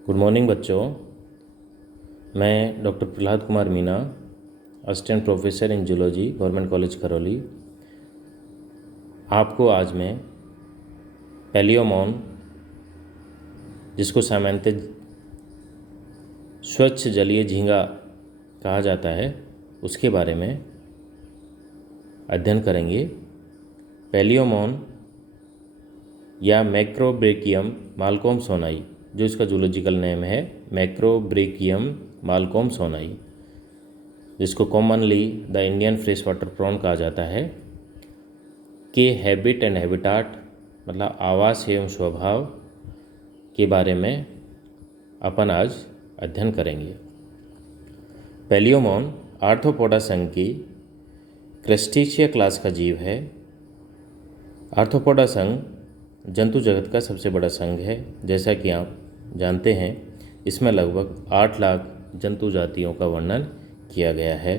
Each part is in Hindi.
गुड मॉर्निंग बच्चों। मैं doctor Prahlad Kumar Meena, assistant professor in zoology, government college Karauli. आपको आज मैं पैलियोमॉन, जिसको सामान्यतः स्वच्छ जलीय झींगा कहा जाता है, उसके बारे में अध्ययन करेंगे। पैलियोमॉन या मैक्रोब्रेकियम मालकोमसोनाई, जो इसका जूलॉजिकल नेम है, मैक्रोब्रेकियम मालकोमसोनाई, जिसको commonly the Indian fresh water prawn कहा जाता है, के हैबिट एंड हैबिटाट मतलब आवास एवं स्वभाव के बारे में अपन आज अध्ययन करेंगे। पैलियोमॉन आर्थ्रोपोडा संघ की क्रस्टेशिया क्लास का जीव है। आर्थ्रोपोडा संघ जंतु जगत का सबसे बड़ा संघ है। जैसा कि आप जानते हैं, इसमें लगभग 8 लाख जंतु जातियों का वर्णन किया गया है।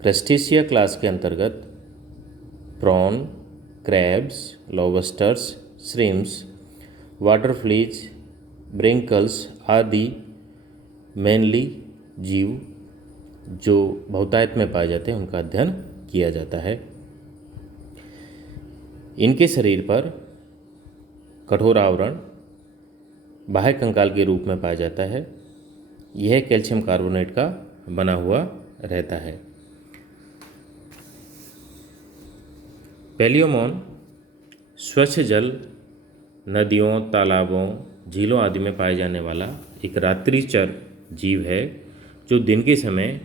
क्रस्टेशिया क्लास के अंतर्गत प्रॉन, क्रैब्स, लॉबस्टर्स, श्रिम्प्स, वाटरफ्लीज, ब्रिंकल्स आदि मेनली जीव जो बहुतायत में पाए जाते हैं, उनका अध्ययन किया जाता है। इनके शरीर पर कठोर आवरण बाह्य कंकाल के रूप में पाया जाता है। यह कैल्शियम कार्बोनेट का बना हुआ रहता है। पैलियोमॉन स्वच्छ जल, नदियों, तालाबों, झीलों आदि में पाए जाने वाला एक रात्रिचर जीव है, जो दिन के समय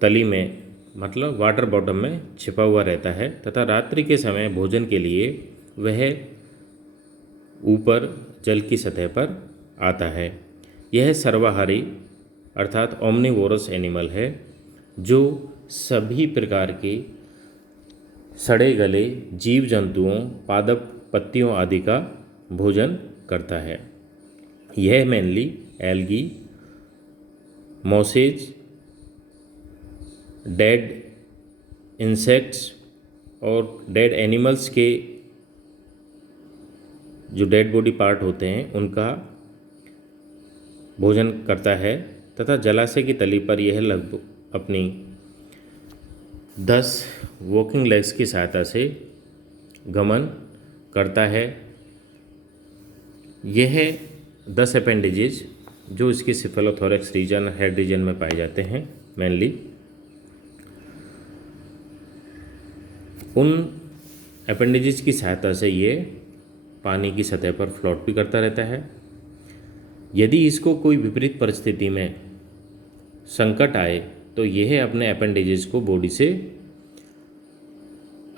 तली में मतलब वाटर बॉटम में छिपा हुआ रहता है तथा रात्रि के समय भोजन के लिए वह ऊपर जल की सतह पर आता है। यह सर्वाहारी अर्थात ओमनिवोरस एनिमल है, जो सभी प्रकार के सड़े गले जीव जंतुओं, पादप पत्तियों आदि का भोजन करता है। यह mainly algae, masses, dead insects और डेड एनिमल्स के जो डेड बॉडी पार्ट होते हैं, उनका भोजन करता है तथा जलाशय की तली पर यह लगभग अपनी 10 वॉकिंग लेग्स की सहायता से गमन करता है। यह 10 अपेंडेजेज जो इसके सिफेलोथोरैक्स रीजन, हेड रीजन में पाए जाते हैं मेनली, उन अपेंडेजेस की सहायता से ये पानी की सतह पर फ्लोट भी करता रहता है। यदि इसको कोई विपरीत परिस्थिति में संकट आए तो यह अपने अपेंडेजेस को बॉडी से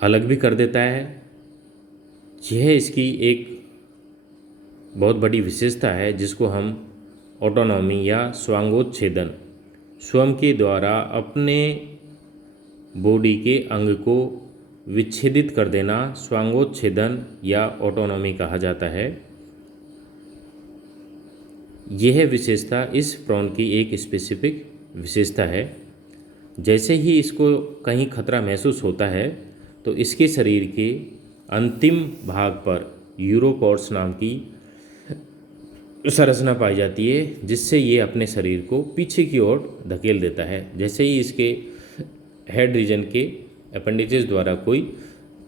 अलग भी कर देता है। यह इसकी एक बहुत बड़ी विशेषता है, जिसको हम ऑटोनॉमी या स्वांगोच्छेदन, स्वयं के द्वारा अपने बॉडी के अंग को विच्छेदित कर देना, स्वांगोच्छेदन या ऑटोनॉमी कहा जाता है। यह विशेषता इस प्रॉन की एक स्पेसिफिक विशेषता है। जैसे ही इसको कहीं खतरा महसूस होता है तो इसके शरीर के अंतिम भाग पर यूरोपॉड्स नाम की संरचना पाई जाती है, जिससे ये अपने शरीर को पीछे की ओर धकेल देता है। जैसे ही इसके हेड रीजन के अपेंडिजेस द्वारा कोई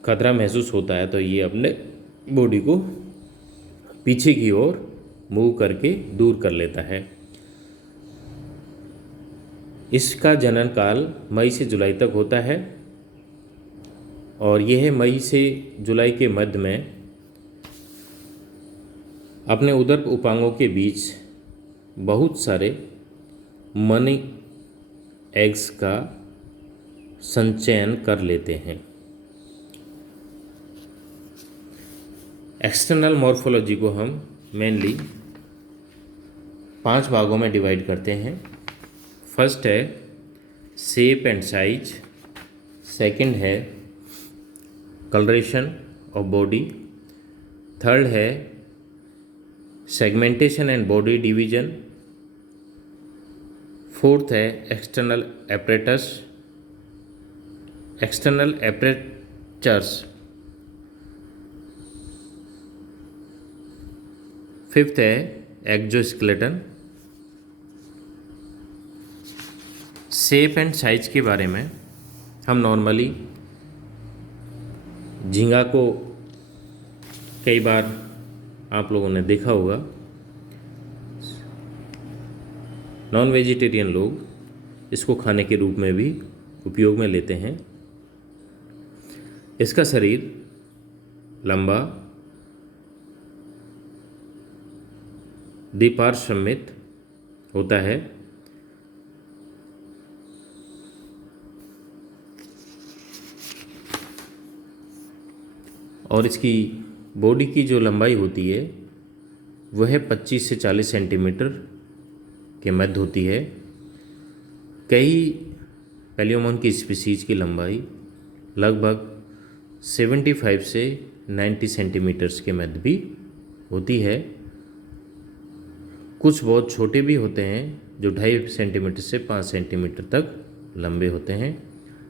खतरा महसूस होता है तो ये अपने बॉडी को पीछे की ओर मूव करके दूर कर लेता है। इसका जनन काल मई से जुलाई तक होता है और यह मई से जुलाई के मध्य में अपने उदर उपांगों के बीच बहुत सारे मनी एग्स का संचयन कर लेते हैं। एक्सटर्नल मॉर्फोलॉजी को हम मेनली 5 भागों में डिवाइड करते हैं। फर्स्ट है शेप एंड साइज, सेकंड है कलरेशन ऑफ बॉडी, थर्ड है segmentation and body division, fourth है एक्सटर्नल एपरेचर्स, फिफ्थ है एक्जोस्केलेटन। शेप एंड साइज के बारे में हम नॉर्मली झींगा को कई बार आप लोगों ने देखा होगा। नॉन वेजिटेरियन लोग इसको खाने के रूप में भी उपयोग में लेते हैं। इसका शरीर लंबा, द्विपार्श्वसम्मित होता है। और इसकी बॉडी की जो लंबाई होती है वह 25 से 40 सेंटीमीटर के मध्य होती है। कई पैलियोमोन की स्पीसीज की लंबाई लगभग 75 से 90 सेंटीमीटर्स के मध्य भी होती है। कुछ बहुत छोटे भी होते हैं जो 2.5 सेंटीमीटर से 5 सेंटीमीटर तक लंबे होते हैं।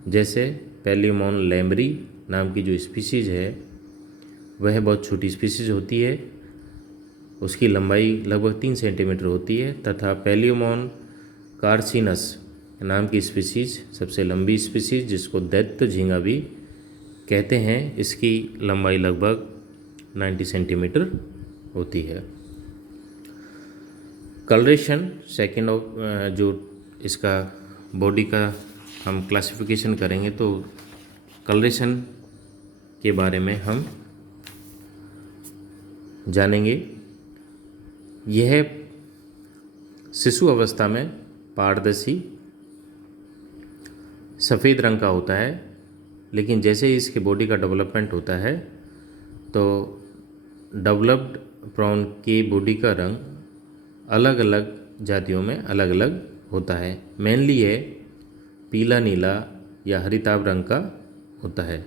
जैसे पैलियोमोन लैम्बरी नाम की जो स्पीसीज है वह बहुत छोटी स्पीसीज होती है, उसकी लंबाई लगभग 3 सेंटीमीटर होती है। तथा पैलियोमोन कार्सिनस नाम की स्पीसीज सबसे लंबी स्पीसीज, जिसको दैत्य झींगा भी कहते हैं, इसकी लंबाई लगभग 90 सेंटीमीटर होती है। कलरेशन सेकेंड ऑफ जो इसका बॉडी का हम क्लासिफिकेशन करेंगे तो कलरेशन के बारे में हम जानेंगे। यह शिशु अवस्था में पारदर्शी सफ़ेद रंग का होता है, लेकिन जैसे ही इसके बॉडी का डेवलपमेंट होता है तो डेवलप्ड प्रॉन की बॉडी का रंग अलग अलग जातियों में अलग अलग होता है। मेनली ये पीला, नीला या हरिताभ रंग का होता है।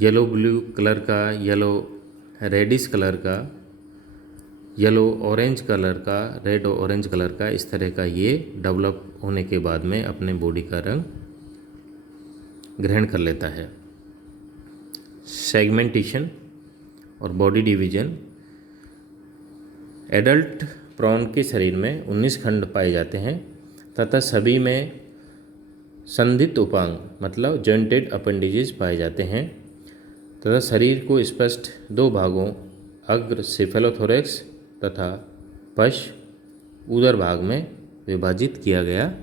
येलो ब्लू कलर का, येलो रेडिश कलर का, येलो ऑरेंज कलर का, रेड ऑरेंज कलर का, इस तरह का ये डेवलप होने के बाद में अपने बॉडी का रंग ग्रहण कर लेता है। सेगमेंटेशन और बॉडी डिवीजन। एडल्ट प्रॉन के शरीर में 19 खंड पाए जाते हैं तथा सभी में संधित उपांग मतलब जॉइंटेड अपेंडेजेस पाए जाते हैं तथा शरीर को स्पष्ट दो भागों अग्र सेफेलोथोरैक्स तथा पश्च उदर भाग में विभाजित किया गया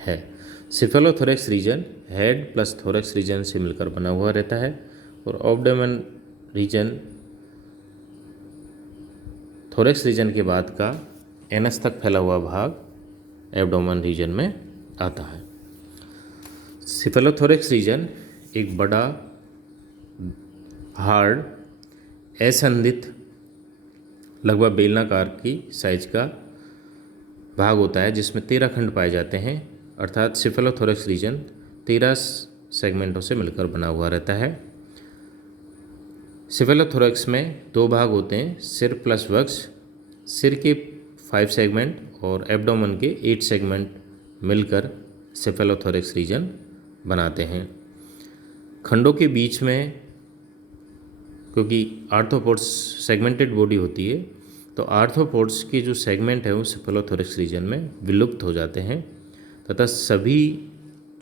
है। Cephalothorax region head plus thorax region से मिलकर बना हुआ रहता है और एब्डोमेन रीजन थोरैक्स रीजन के बाद का एनस तक फैला हुआ भाग एब्डोमेन रीजन में आता है। सेफेलोथोरैक्स रीजन एक बड़ा हार्ड असंधित लगभग बेलनाकार की साइज का भाग होता है जिसमें 13 खंड पाए जाते हैं, अर्थात सेफेलोथोरैक्स रीजन 13 सेगमेंटों से मिलकर बना हुआ रहता है। सेफेलोथोरैक्स में दो भाग होते हैं, सिर प्लस वक्ष। सिर के 5 सेगमेंट और एब्डोमेन के 8 सेगमेंट मिलकर सेफेलोथोरैक्स रीजन बनाते हैं। खंडों के बीच में क्योंकि आर्थ्रोपोड्स सेगमेंटेड बॉडी होती है तो आर्थ्रोपोड्स के जो सेगमेंट है वो सेफेलोथोरैक्स रीजन में विलुप्त हो जाते हैं तथा सभी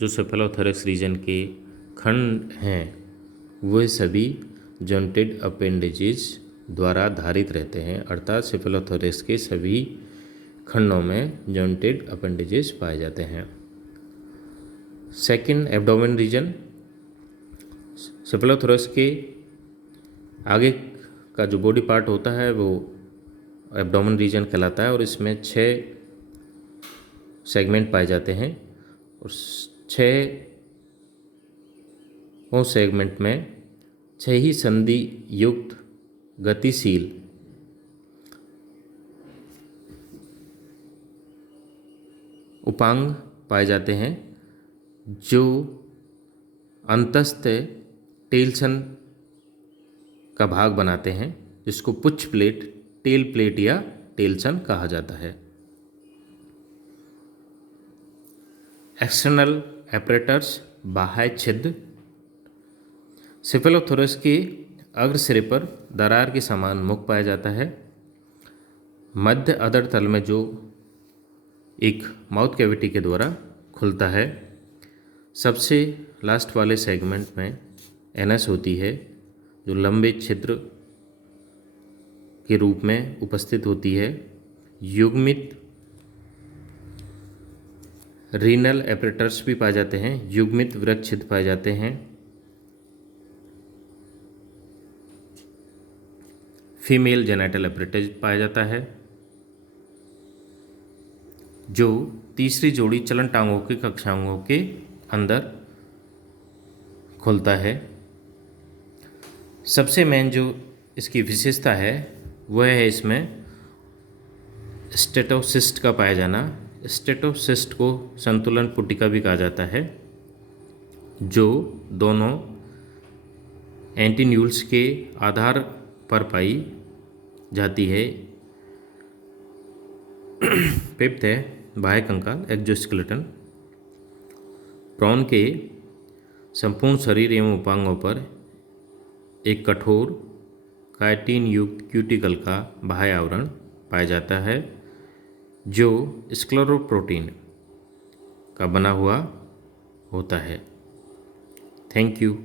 जो सेफेलोथोरैक्स रीजन के खंड हैं वे सभी जॉइंटेड अपेंडेजेस द्वारा धारित रहते हैं, अर्थात सेफेलोथोरैक्स के सभी खंडों में जॉइंटेड अपेंडेजेस पाए जाते हैं। Second abdomen reason. सेफेलोथोरैक्स के आगे का जो बॉडी पार्ट होता है वो एब्डोमेन रीजन कहलाता है और इसमें 6 सेगमेंट पाए जाते हैं और 6 सेगमेंट में 6 ही संधि युक्त गतिशील उपांग पाए जाते हैं जो अंतस्थ टेलसन का भाग बनाते हैं, जिसको पुच्छ प्लेट, टेल प्लेट या टेलसन कहा जाता है। एक्सटर्नल एपरेटर्स बाह्य छिद्र। सेफेलोथोरैक्स के अग्र सिरे पर दरार के समान मुख पाया जाता है मध्य अधर तल में जो एक माउथ कैविटी के द्वारा खुलता है। सबसे लास्ट वाले सेगमेंट में एनस होती है, जो लंबे छिद्र के रूप में उपस्थित होती है। युग्मित रीनल एपरेटर्स भी पाए जाते हैं, युग्मित वृक्क छिद्र पाए जाते हैं। फीमेल जेनाइटल एपरेटस पाया जाता है, जो तीसरी जोड़ी चलन टांगों के कक्षांगों के अंदर खुलता है। सबसे मेन जो इसकी विशेषता है वह है इसमें स्टेटोसिस्ट का पाया जाना। स्टेटोसिस्ट को संतुलन पुटिका भी कहा जाता है, जो दोनों एंटीन्यूल्स के आधार पर पाई जाती है। फिफ्थ है बाह्य कंकाल एक्जोस्केलेटन। प्रॉन के संपूर्ण शरीर एवं उपांगों पर एक कठोर काइटिन युक्त क्यूटिकल का बाह्य आवरण पाया जाता है, जो स्क्लेरोप्रोटीन का बना हुआ होता है। Thank you.